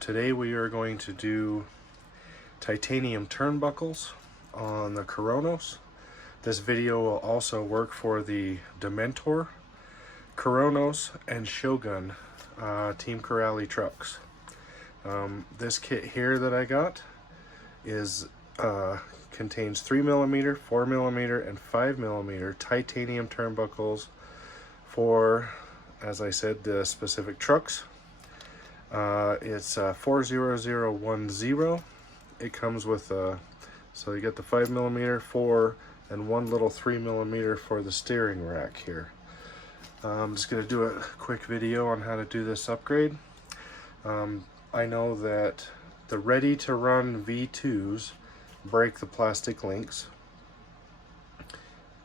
Today we are going to do titanium turnbuckles on the Kronos. This video will also work for the Dementor, Kronos, and Shogun Team Corally trucks. This kit here that I got is contains 3mm, 4mm, and 5mm titanium turnbuckles for, as I said, the specific trucks. It's 40010. It comes with so you get the 5mm, 4, and one little 3mm for the steering rack here. I'm just going to do a quick video on how to do this upgrade. I know that the ready to run V2s break the plastic links.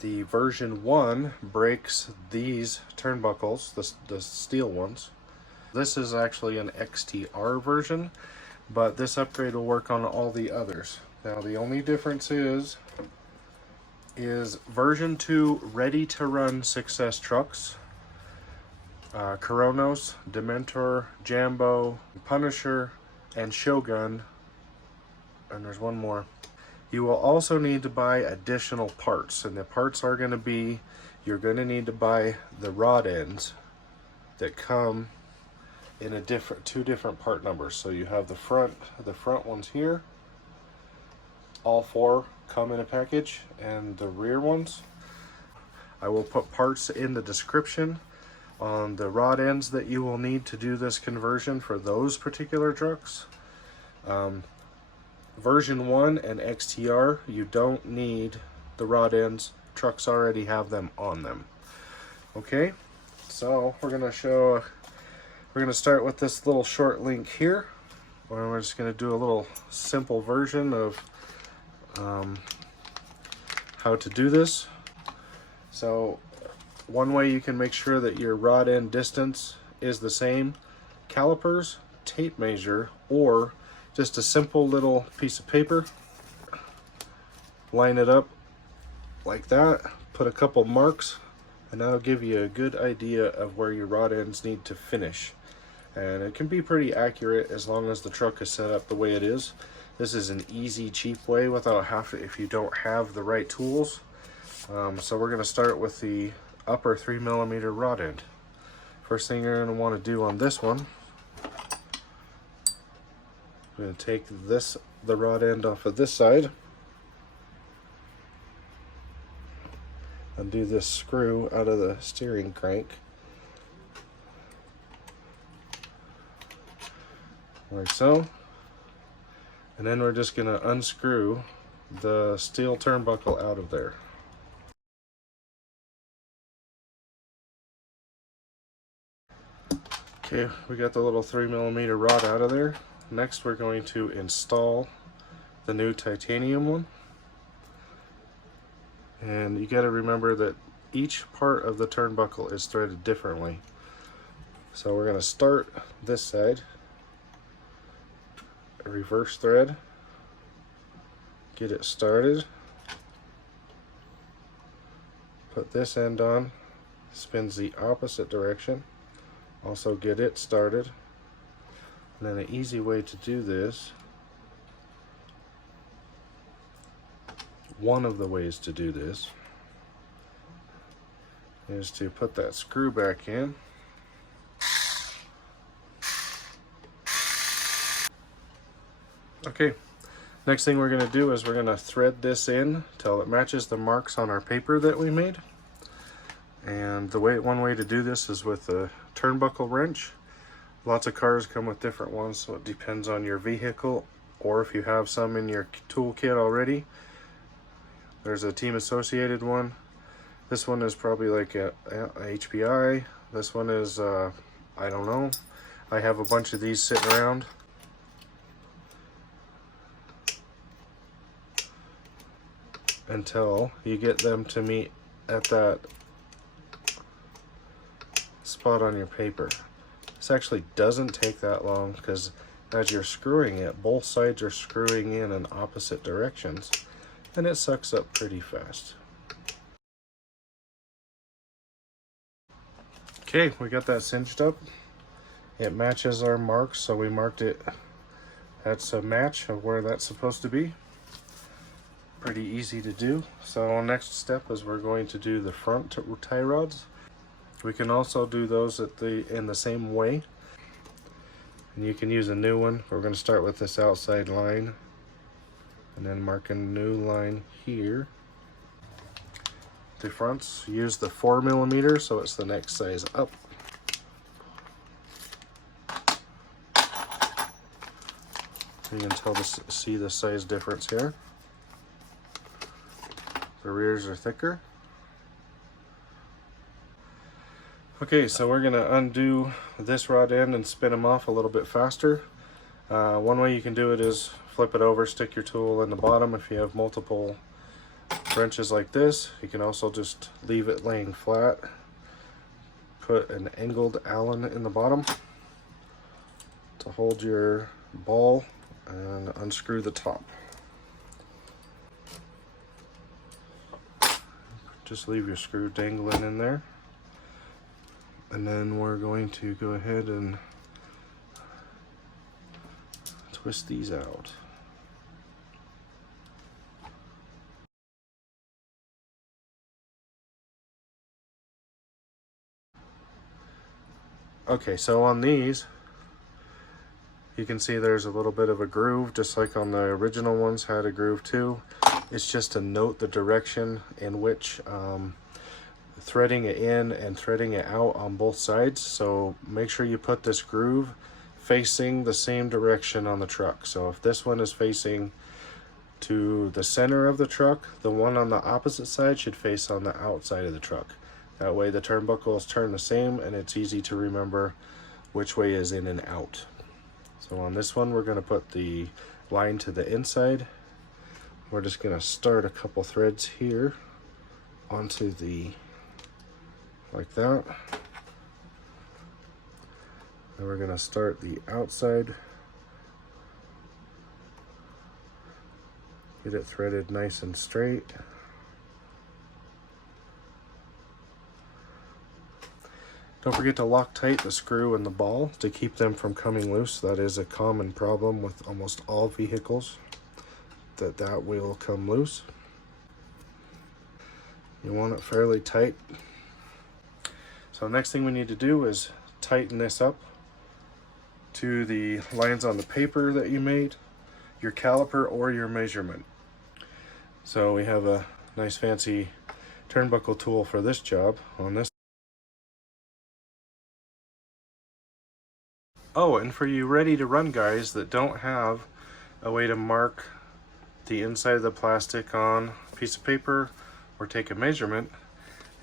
The version 1 breaks these turnbuckles, the steel ones. This is actually an XTR version, but this upgrade will work on all the others. Now the only difference is version 2 ready to run success trucks, Kronos, Dementor, Jambo, Punisher, and Shogun, and there's one more. You will also need to buy additional parts, and the parts are going to be, you're going to need to buy the rod ends that come in two different part numbers. So you have the front ones here, all 4 come in a package, and the rear ones. I will put parts in the description on the rod ends that you will need to do this conversion for those particular trucks. Version 1 and XTR, you don't need the rod ends. Trucks already have them on them. Okay, so we're going to start with this little short link here, where we're just going to do a little simple version of how to do this. So one way you can make sure that your rod end distance is the same: calipers, tape measure, or just a simple little piece of paper. Line it up like that, put a couple marks, and that'll give you a good idea of where your rod ends need to finish. And it can be pretty accurate as long as the truck is set up the way it is. This is an easy, cheap way without if you don't have the right tools. So we're going to start with the upper 3mm rod end. First thing you're going to want to do on this one, I'm going to take the rod end off of this side, undo this screw out of the steering crank, like so, and then we're just going to unscrew the steel turnbuckle out of there. Okay, we got the little 3mm rod out of there. Next we're going to install the new titanium one. And you got to remember that each part of the turnbuckle is threaded differently. So we're going to start this side, reverse thread, get it started, put this end on, spins the opposite direction, also get it started. And then an easy way to do this, one of the ways to do this, is to put that screw back in. Okay, next thing we're going to do is we're going to thread this in till it matches the marks on our paper that we made. And one way to do this is with a turnbuckle wrench. Lots of cars come with different ones, so it depends on your vehicle, or if you have some in your toolkit already. There's a team associated one. This one is probably like a HPI. This one is I don't know. I have a bunch of these sitting around. Until you get them to meet at that spot on your paper. This actually doesn't take that long, because as you're screwing it, both sides are screwing in opposite directions, and it sucks up pretty fast. Okay, we got that cinched up. It matches our marks, so we marked it. That's a match of where that's supposed to be. Pretty easy to do. So next step is we're going to do the front tie rods. We can also do those in the same way. And you can use a new one. We're going to start with this outside line and then mark a new line here. The fronts, use the 4mm, so it's the next size up. You can see the size difference here. The rears are thicker. Okay, so we're gonna undo this rod end and spin them off a little bit faster. One way you can do it is flip it over, stick your tool in the bottom. If you have multiple wrenches like this, you can also just leave it laying flat. Put an angled Allen in the bottom to hold your ball and unscrew the top. Just leave your screw dangling in there. And then we're going to go ahead and twist these out. Okay, so on these, you can see there's a little bit of a groove, just like on the original ones had a groove too. It's just to note the direction in which threading it in and threading it out on both sides. So make sure you put this groove facing the same direction on the truck. So if this one is facing to the center of the truck, the one on the opposite side should face on the outside of the truck. That way the turnbuckles turn the same and it's easy to remember which way is in and out. So on this one, we're going to put the line to the inside. We're just going to start a couple threads here onto the, like that. Then we're going to start the outside. Get it threaded nice and straight. Don't forget to lock tight the screw and the ball to keep them from coming loose. That is a common problem with almost all vehicles, that will come loose. You want it fairly tight. So next thing we need to do is tighten this up to the lines on the paper that you made, your caliper or your measurement. So we have a nice fancy turnbuckle tool for this job on this. Oh, and for you ready to run guys that don't have a way to mark the inside of the plastic on a piece of paper or take a measurement,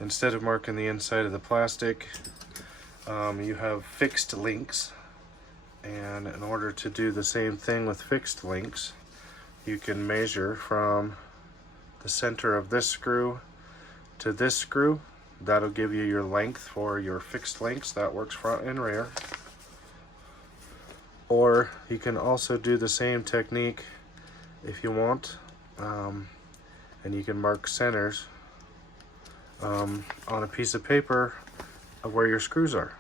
instead of marking the inside of the plastic, you have fixed links. And in order to do the same thing with fixed links, you can measure from the center of this screw to this screw. That'll give you your length for your fixed links. That works front and rear. Or you can also do the same technique if you want, and you can mark centers on a piece of paper of where your screws are,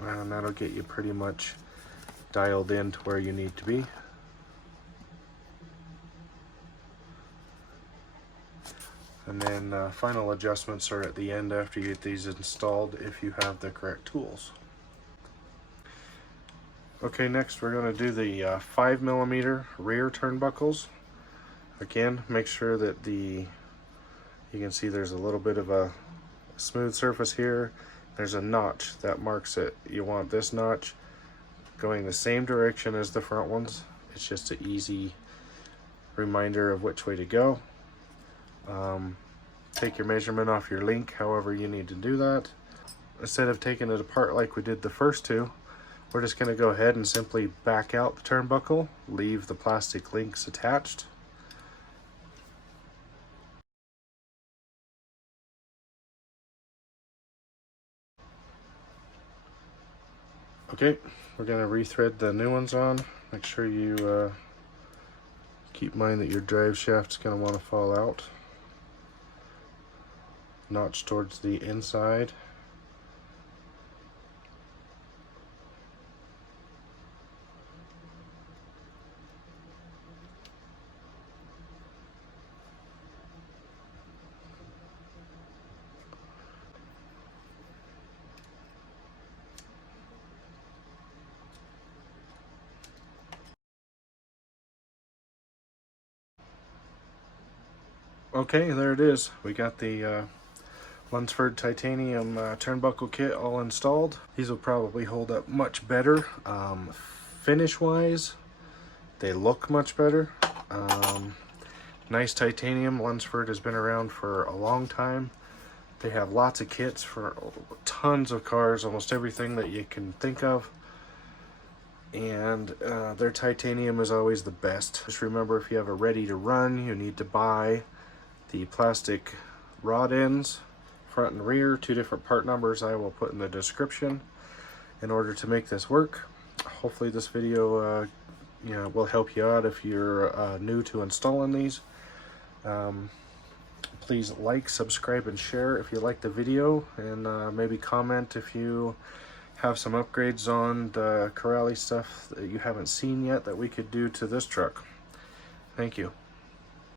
and that'll get you pretty much dialed in to where you need to be. And then final adjustments are at the end after you get these installed if you have the correct tools. Okay, next we're going to do the 5mm rear turnbuckles. Again, make sure that you can see there's a little bit of a smooth surface here. There's a notch that marks it. You want this notch going the same direction as the front ones. It's just an easy reminder of which way to go. Take your measurement off your link however you need to do that. Instead of taking it apart like we did the first two, we're just going to go ahead and simply back out the turnbuckle, leave the plastic links attached. Okay, we're going to rethread the new ones on. Make sure you keep in mind that your drive shaft's going to want to fall out. Notch towards the inside. Okay, there it is. We got the Lunsford titanium turnbuckle kit all installed. These will probably hold up much better. Finish wise, they look much better. Nice titanium. Lunsford has been around for a long time. They have lots of kits for tons of cars, almost everything that you can think of. And their titanium is always the best. Just remember, if you have a ready to run, you need to buy the plastic rod ends, front and rear. 2 different part numbers I will put in the description in order to make this work. Hopefully this video will help you out if you're new to installing these. Please like, subscribe, and share if you like the video, and maybe comment if you have some upgrades on the Corally stuff that you haven't seen yet that we could do to this truck. Thank you.